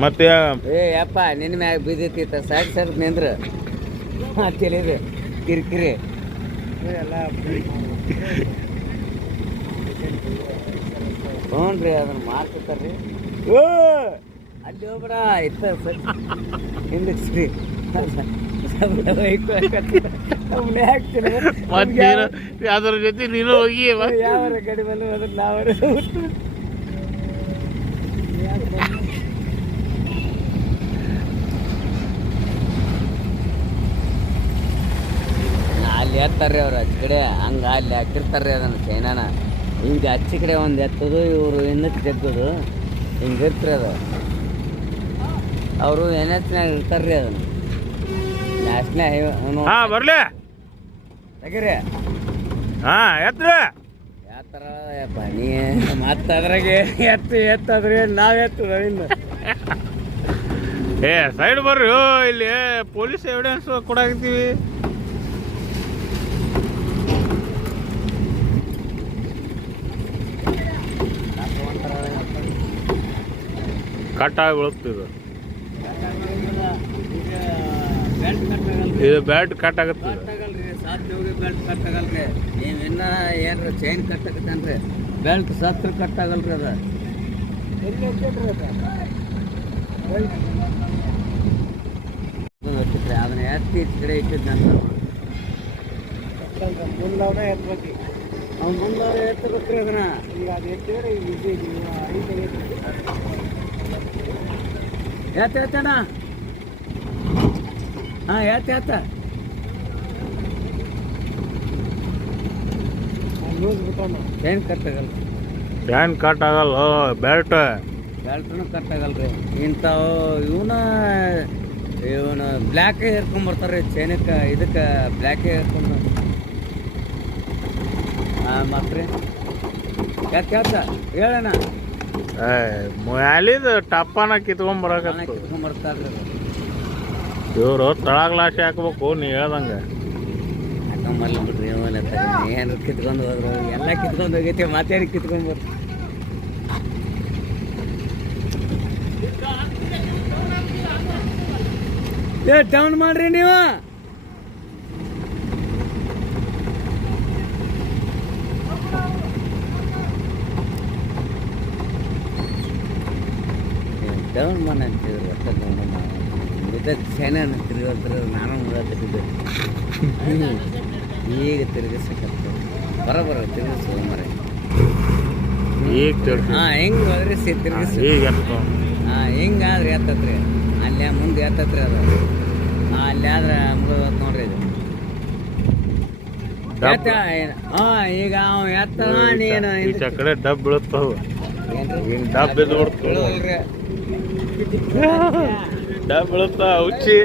ಮತ್ತೆ ಏ ಯಪ್ಪ ನಿನ್ನ ಮ್ಯಾಗ ಬಿದ್ದಿತ್ತ ಸಾಕ್ ಸರ್ ನಿಂದ್ರ ತಿಳಿದು ಕಿರಿಕಿರಿ ಹ್ಞೂ ರೀ ಅದನ್ನ ಮಾಡ್ಕೊತಾರ್ರಿ ಓ ಅಲ್ಲಿ ಹೋಗ್ಬೇಡ ಇತ್ತ ಹಿಂದಕ್ಸ್ರಿ ಅದ್ರ ಜೊತೆ ನೀನು ಹೋಗಿ ಯಾವ ಗಡಿ ಮೇಲೆ ಅದ್ರ ನಾವ ಅಲ್ಲಿ ಎತ್ತಾರ್ರಿ ಅವ್ರು ಹಚ್ಚ ಕಡೆ ಹಂಗೆ ಅಲ್ಲಿ ಹಾಕಿರ್ತಾರ್ರಿ ಅದನ್ನು ಚೈನಾನ ಹಿಂಗೆ ಹಚ್ಚಿ ಕಡೆ ಒಂದು ಎತ್ತದು ಇವರು ಇನ್ನಕ್ಕೆ ಜಗ್ಗೋದು ಹಿಂಗೆ ಇರ್ತಾರೆ ಅದು ಅವರು ಎನ್ಎಚ್ನಾಗ ಇರ್ತಾರ್ರಿ ಅದನ್ನು ನ್ಯಾಷನಲ್ ಹೈವೇ ಬರ್ಲಿ ತೆಗೀರಿ ಎತ್ತರ ಯಾವ ಥರ ಯಪ್ಪ ನೀ ಮತ್ತೆ ಅದ್ರಾಗೆ ಎತ್ತದ್ರಿ ನಾವು ಎತ್ತದ ಇನ್ನು ಏ ಸೈಡ್ ಬರ್ರಿ ಇಲ್ಲಿ ಪೊಲೀಸ್ ಎವಿಡೆನ್ಸ್ ಕೊಡಾಕತ್ತೀವಿ ಕಟ್ಟಾಗಿ ಬೀಳುತ್ತಿದ್ದು ಇದು ಬೆಲ್ಟ್ ಕಟ್ ಆಗುತ್ತೆ ಸಾಧ್ಯ ಹೋಗಿ ಬೆಲ್ಟ್ ಕಟ್ ಆಗಲ್ರಿ ನೀವು ಇನ್ನ ಏನ್ರ ಚೈನ್ ಕಟ್ ಆಗತ್ತೇನ್ರಿ ಬೆಲ್ಟ್ ಸತ್ರ ಕಟ್ ಆಗಲ್ರಿ ಅದ ಅದನ್ನ ಎತ್ತಿ ಈ ಕಡೆ ಇಟ್ಟಿದ್ದಂತ ಮುಂದವ್ರೆ ಎತ್ತಬೇಕು ಅವ್ನು ಮುಂದವ್ರೆ ಎತ್ತಬೇಕ್ರಿ ಅದನ್ನ ಈಗ ಅದು ಎತ್ತಿದ್ರೆ ಎತ್ತಣ ಹಾಂ ಎತ್ತ ಚೈನ್ ಕಟ್ ಆಗಲ್ಲ ಚೈನ್ ಕಟ್ ಆಗಲ್ಲ ಬೆಲ್ಟ್ ಬೆಲ್ಟ್ನು ಕಟ್ ಆಗಲ್ರಿ ಇಂಥವು ಇವನು ಬ್ಲ್ಯಾಕ್ ಹೇರ್ಕೊಂಬರ್ತಾರೆ ಚೈನಕ್ಕೆ ಇದಕ್ಕೆ ಬ್ಲ್ಯಾಕ್ ಹೇರ್ಕೊಂಡು ಮತ್ತೆ ಎತ್ತ ಹೇಳಣ ಮ್ಯಾಲಿದ ಟಪ್ಪನ ಕಿತ್ಕೊಂಬರ್ತಾರ್ರಿ ಇವರು ತಳಗ್ಲಾಶಿ ಹಾಕ್ಬೇಕು ನೀ ಹೇಳ್ದಂಗೆ ಹಾಕೊಂಬರ್ಲ ಬಿಡ್ರಿ ಏನಾರು ಕಿತ್ಕೊಂಡು ಹೋದ್ರು ಎಲ್ಲ ಕಿತ್ಕೊಂಡು ಹೋಗೈತೆ ಮಾತಾಡಿ ಕಿತ್ಕೊಂಡು ಬರ್ರಿ ಡೌನ್ ಮಾಡ್ರಿ ನೀವು ಡೌನ್ ಮಾಡಿ ಅಂತಿದ್ರು ಒಟ್ಟ ಇದಕ್ಕೆ ಸೈನ ತಿರುಗಾಡ್ತಾರೆ ನಾನು ಮುಗಿದ್ದೆ ಈಗ ತಿರುಗಿಸಕತ್ತ ಬರೋಬರ ತಿರುಗಿಸು ಮರ ಈಗ ಹಾಂ ಹೆಂಗೆ ಹೋದ್ರಿ ತಿರುಗಿಸಿ ಈಗ ಹಾಂ ಹಿಂಗಾದ್ರೆ ಎತ್ತತ್ರಿ ಅಲ್ಲೇ ಮುಂದೆ ಎತ್ತತ್ರಿ ಅದು ಅಲ್ಲಿ ಆದ್ರೆ ಮುಗಿದ್ ನೋಡ್ರಿ ಇದು ಹಾಂ ಈಗ ಅವ ಎತ್ತ ನೀನು ಈಚ ಕಡೆ ಡಬ್ ಬೀಳುತ್ತಾವ ಡಬ್ ಬಿದ್ದು ಬಿಡ್ತಾವ ಡಬ್ ಬೀಳುತ್ತಾವ ಹುಚ್ಚಿ